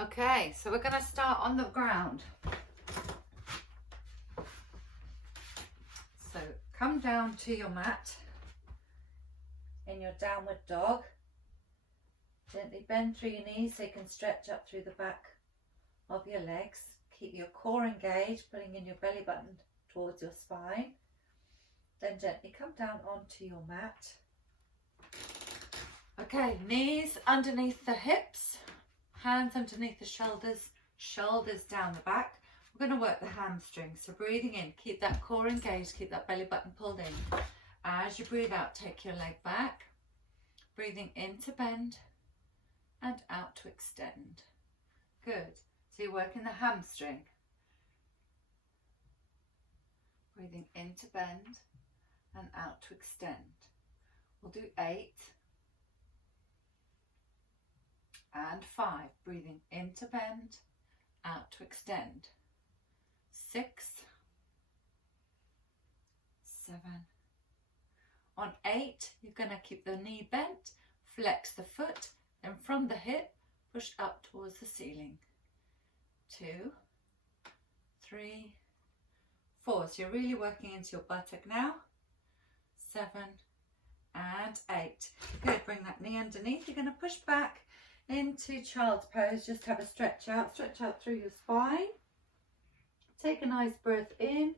Okay, so we're going to start on the ground. So come down to your mat in your downward dog. Gently bend through your knees so you can stretch up through the back of your legs. Keep your core engaged, putting in your belly button towards your spine. Then gently come down onto your mat. Okay, knees underneath the hips, hands underneath the shoulders, shoulders down the back. We're going to work the hamstrings. So breathing in, keep that core engaged, keep that belly button pulled in. As you breathe out, take your leg back. Breathing in to bend and out to extend. Good. So you're working the hamstring. Breathing in to bend and out to extend. We'll do 8 and 5. Breathing in to bend, out to extend. 6, 7. On 8, you're going to keep the knee bent, flex the foot, then from the hip, push up towards the ceiling. 2, 3, 4. So you're really working into your buttock now. 7 and 8. Good. Bring that knee underneath. You're going to push back into child's pose. Just have a stretch out through your spine. Take a nice breath in.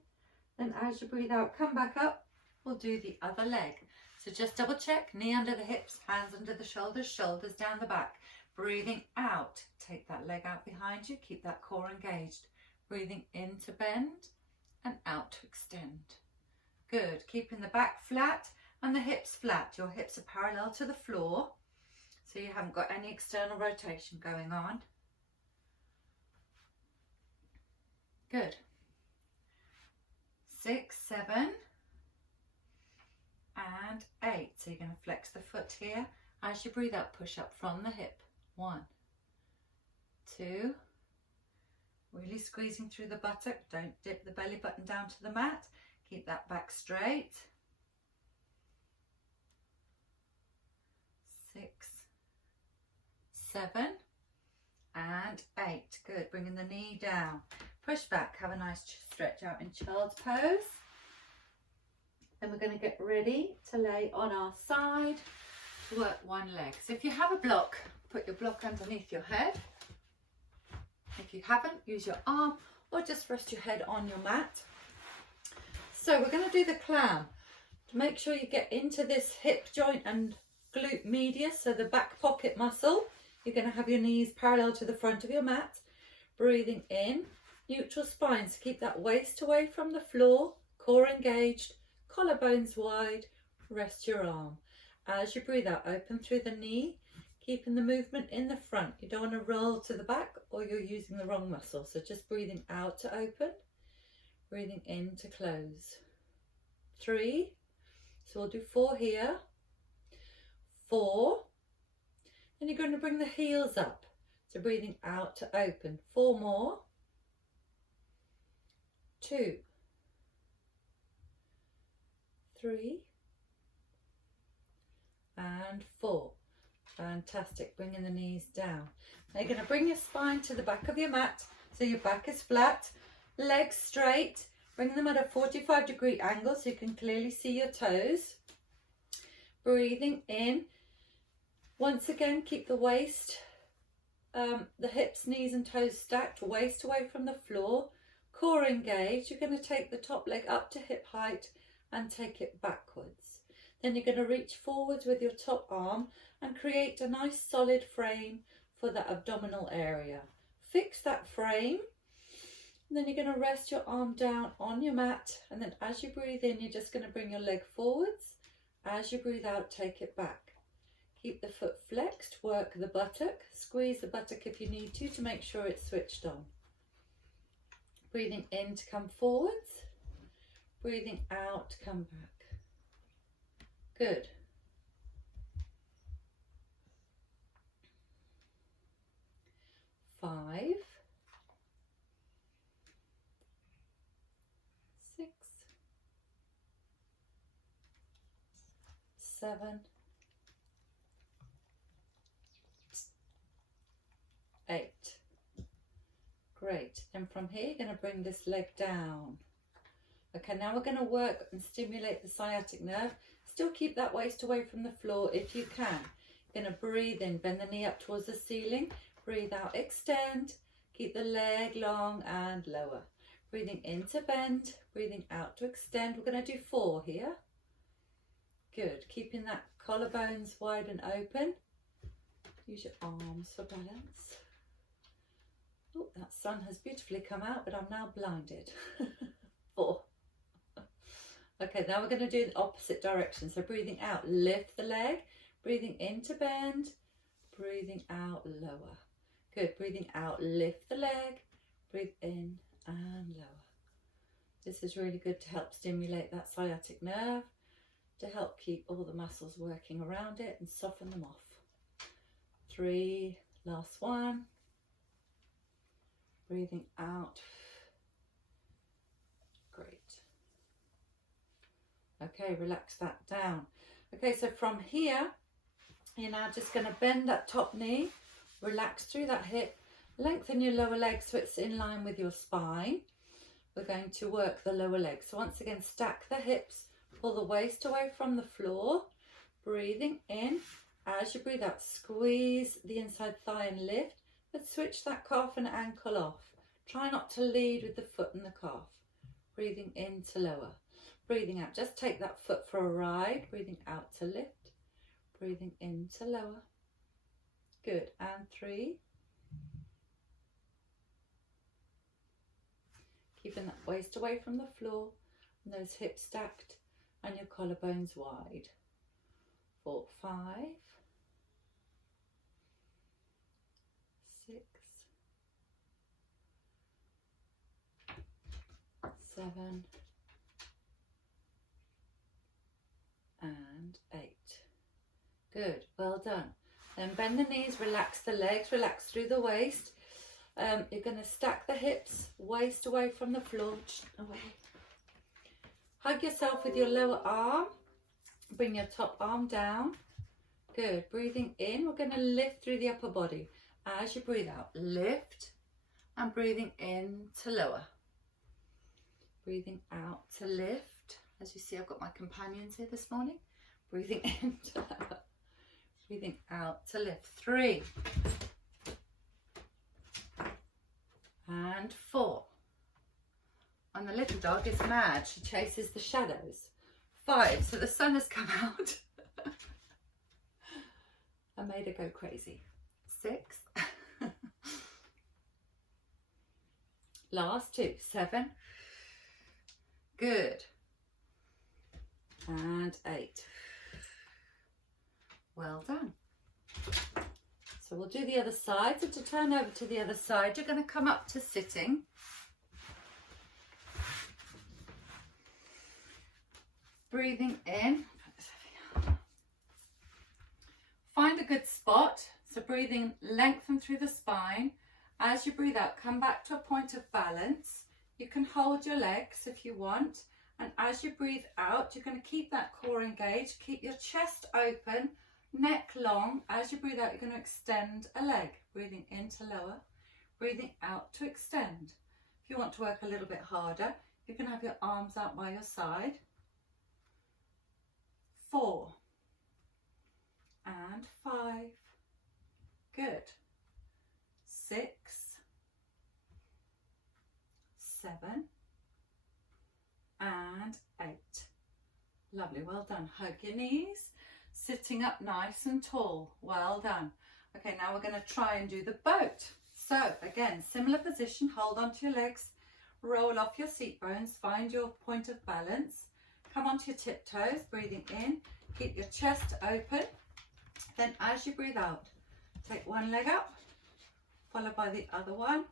Then as you breathe out, come back up. We'll do the other leg. So just double check. Knee under the hips, hands under the shoulders, shoulders down the back. Breathing out. Take that leg out behind you. Keep that core engaged. Breathing in to bend and out to extend. Good. Keeping the back flat and the hips flat. Your hips are parallel to the floor, so you haven't got any external rotation going on. Good. 6, 7 and 8. So you're going to flex the foot here. As you breathe out, push up from the hip. 1, 2. Really squeezing through the buttock. Don't dip the belly button down to the mat. Keep that back straight. 6, 7 and 8. Good. Bringing the knee down. Push back. Have a nice stretch out in child's pose. Then we're going to get ready to lay on our side to work one leg. So if you have a block, put your block underneath your head. If you haven't, use your arm or just rest your head on your mat. So we're going to do the clam. To make sure you get into this hip joint and glute medius, so the back pocket muscle, you're going to have your knees parallel to the front of your mat. Breathing in, neutral spine, so keep that waist away from the floor, core engaged, collarbones wide, rest your arm. As you breathe out, open through the knee, keeping the movement in the front. You don't want to roll to the back or you're using the wrong muscle. So just breathing out to open, breathing in to close. 3, so we'll do 4 here, 4, and you're going to bring the heels up. So breathing out to open, 4 more, 2, 3, and 4. Fantastic. Bringing the knees down. Now you're going to bring your spine to the back of your mat so your back is flat, legs straight. Bring them at a 45-degree angle so you can clearly see your toes. Breathing in. Once again, keep the waist, the hips, knees and toes stacked, waist away from the floor, core engaged. You're going to take the top leg up to hip height and take it backwards. Then you're going to reach forwards with your top arm and create a nice solid frame for that abdominal area. Fix that frame. And then you're going to rest your arm down on your mat, and then as you breathe in, you're just going to bring your leg forwards. As you breathe out, take it back. Keep the foot flexed, work the buttock, squeeze the buttock if you need to make sure it's switched on. Breathing in to come forwards, breathing out to come back. Good. Five, 6, 7, 8. Great. Then from here, you're going to bring this leg down. Okay, now we're going to work and stimulate the sciatic nerve. Still keep that waist away from the floor if you can. You're going to breathe in, bend the knee up towards the ceiling. Breathe out, extend. Keep the leg long and lower. Breathing in to bend, breathing out to extend. We're going to do 4 here. Good. Keeping that collarbones wide and open. Use your arms for balance. Oh, that sun has beautifully come out, but I'm now blinded. 4. Okay, now we're going to do the opposite direction. So breathing out, lift the leg. Breathing in to bend. Breathing out, lower. Good. Breathing out, lift the leg. Breathe in and lower. This is really good to help stimulate that sciatic nerve, to help keep all the muscles working around it and soften them off. 3, last one. Breathing out. Great. Okay, relax that down. Okay, so from here, you're now just going to bend that top knee, relax through that hip, lengthen your lower leg so it's in line with your spine. We're going to work the lower leg. So once again, stack the hips, pull the waist away from the floor, breathing in. As you breathe out, squeeze the inside thigh and lift, but switch that calf and ankle off. Try not to lead with the foot and the calf. Breathing in to lower. Breathing out, just take that foot for a ride. Breathing out to lift. Breathing in to lower. Good, and 3. Keeping that waist away from the floor and those hips stacked and your collarbones wide. 4, 5, 6, 7, and 8. Good, well done. Then bend the knees, relax the legs, relax through the waist. You're going to stack the hips, waist away from the floor, away. Hug yourself with your lower arm. Bring your top arm down. Good. Breathing in, we're going to lift through the upper body. As you breathe out, lift, and breathing in to lower. Breathing out to lift. As you see, I've got my companions here this morning. Breathing in to lower. Breathing out to lift. 3. And 4. And the little dog is mad. She chases the shadows. 5. So the sun has come out. I made her go crazy. 6. Last 2. 7. Good. And 8. Well done. So we'll do the other side. So to turn over to the other side, you're going to come up to sitting. Breathing in. Find a good spot. So breathing, lengthen through the spine. As you breathe out, come back to a point of balance. You can hold your legs if you want. And as you breathe out, you're going to keep that core engaged. Keep your chest open. Neck long. As you breathe out, you're going to extend a leg. Breathing in to lower. Breathing out to extend. If you want to work a little bit harder, you can have your arms out by your side. 4. And 5. Good. 6. 7. And 8. Lovely. Well done. Hug your knees. Sitting up nice and tall. Well done. Okay, now we're going to try and do the boat. So again, similar position. Hold onto your legs. Roll off your seat bones. Find your point of balance. Come onto your tiptoes. Breathing in. Keep your chest open. Then as you breathe out, take one leg up, followed by the other one.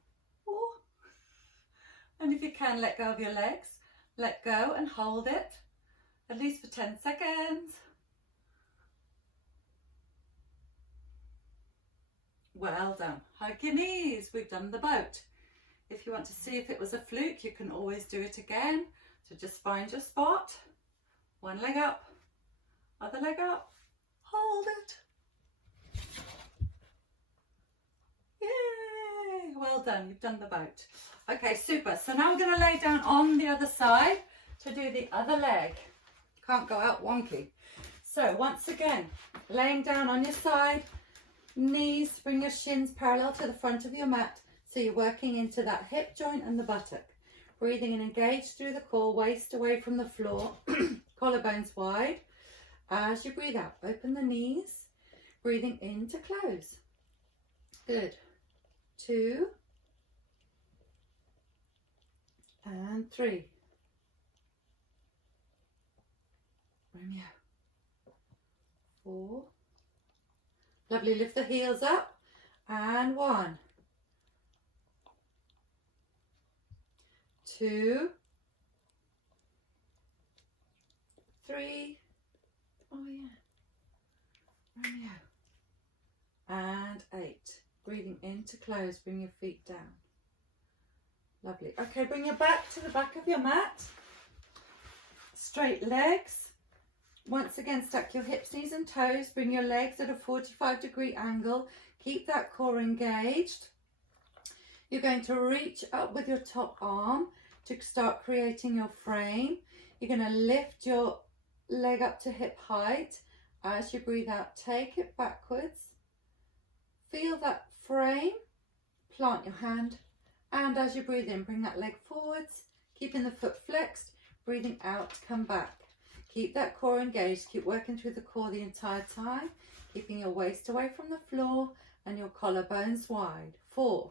Ooh. And if you can, let go of your legs. Let go and hold it, at least for 10 seconds. Well done. Hug your knees. We've done the boat. If you want to see if it was a fluke, you can always do it again. So just find your spot. One leg up, other leg up. Hold it. Yay! Well done. You've done the boat. Okay, super. So now we're going to lay down on the other side to do the other leg. Can't go out wonky. So once again, laying down on your side, knees, bring your shins parallel to the front of your mat. So you're working into that hip joint and the buttock. Breathing and engage through the core, waist away from the floor, collarbones wide. As you breathe out, open the knees, breathing in to close. Good. 2 and 3. Romeo. 4. Lovely, lift the heels up. And 1. 2, 3, oh yeah, Romeo, and 8. Breathing in to close, bring your feet down. Lovely. Okay, bring your back to the back of your mat. Straight legs. Once again, stack your hips, knees and toes. Bring your legs at a 45-degree angle. Keep that core engaged. You're going to reach up with your top arm to start creating your frame. You're going to lift your leg up to hip height. As you breathe out, take it backwards. Feel that frame. Plant your hand. And as you breathe in, bring that leg forwards, keeping the foot flexed. Breathing out, come back. Keep that core engaged. Keep working through the core the entire time. Keeping your waist away from the floor and your collarbones wide. 4.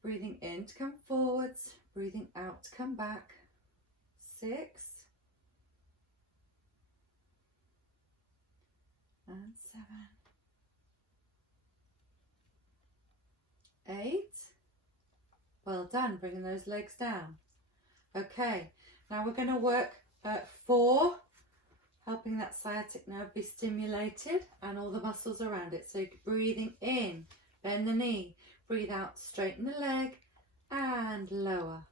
Breathing in to come forwards, breathing out to come back. 6 and 7. 8. Well done, bringing those legs down. Okay, now we're going to work at 4, helping that sciatic nerve be stimulated and all the muscles around it. So breathing in, bend the knee. Breathe out, straighten the leg and lower.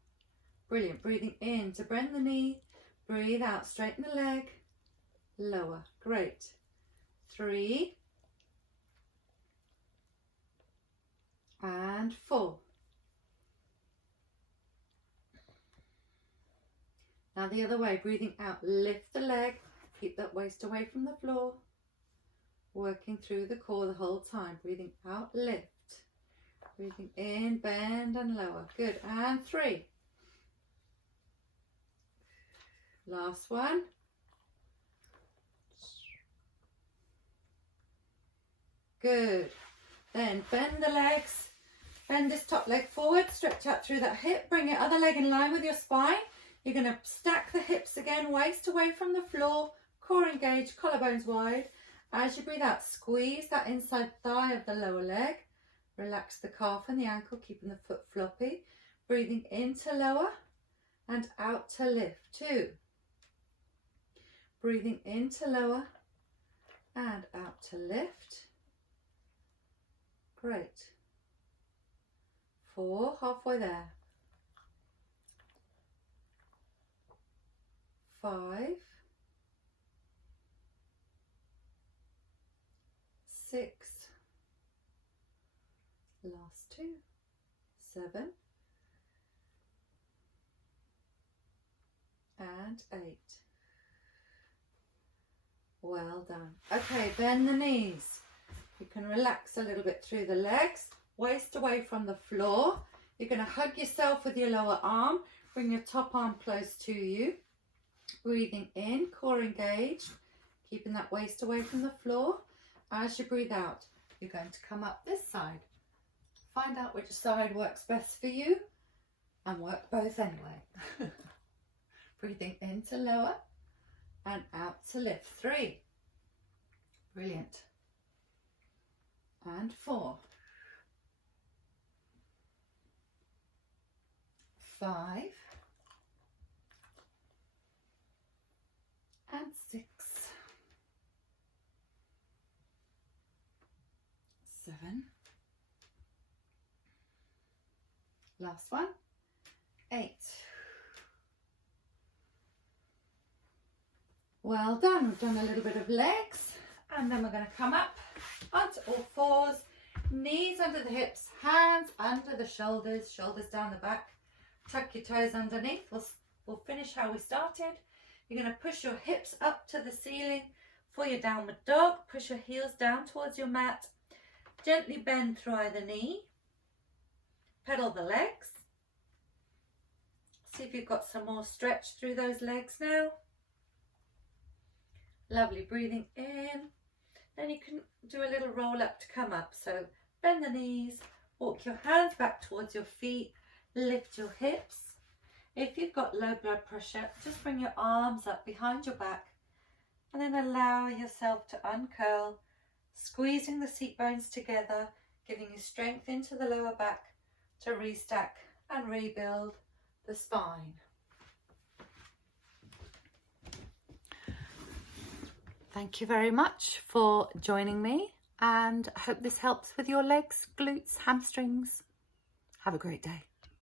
Brilliant. Breathing in to bend the knee. Breathe out, straighten the leg, lower. Great. 3 and 4. Now the other way, breathing out, lift the leg, keep that waist away from the floor. Working through the core the whole time. Breathing out, lift. Breathing in, bend and lower. Good. And 3. Last one. Good. Then bend the legs. Bend this top leg forward. Stretch out through that hip. Bring your other leg in line with your spine. You're going to stack the hips again. Waist away from the floor. Core engaged. Collarbones wide. As you breathe out, squeeze that inside thigh of the lower leg. Relax the calf and the ankle, keeping the foot floppy. Breathing in to lower and out to lift. 2. Breathing in to lower and out to lift. Great. 4, halfway there. 5. 6. Last 2. 7 and 8. Well done. Okay, bend the knees. You can relax a little bit through the legs. Waist away from the floor. You're going to hug yourself with your lower arm. Bring your top arm close to you. Breathing in, core engaged. Keeping that waist away from the floor. As you breathe out, you're going to come up this side. Find out which side works best for you and work both anyway. Breathing in to lower and out to lift. 3. Brilliant. And 4. 5 and 6. 7. Last one. 8. Well done. We've done a little bit of legs, and then we're going to come up onto all fours Knees under the hips, hands under the shoulders, shoulders down the back. Tuck your toes underneath. We'll finish how we started. You're going to push your hips up to the ceiling for your downward dog. Push your heels down towards your mat. Gently bend through either knee. Pedal the legs. See if you've got some more stretch through those legs now. Lovely, breathing in. Then you can do a little roll up to come up. So bend the knees, walk your hands back towards your feet, lift your hips. If you've got low blood pressure, just bring your arms up behind your back and then allow yourself to uncurl, squeezing the seat bones together, giving you strength into the lower back to restack and rebuild the spine. Thank you very much for joining me, and I hope this helps with your legs, glutes, hamstrings. Have a great day.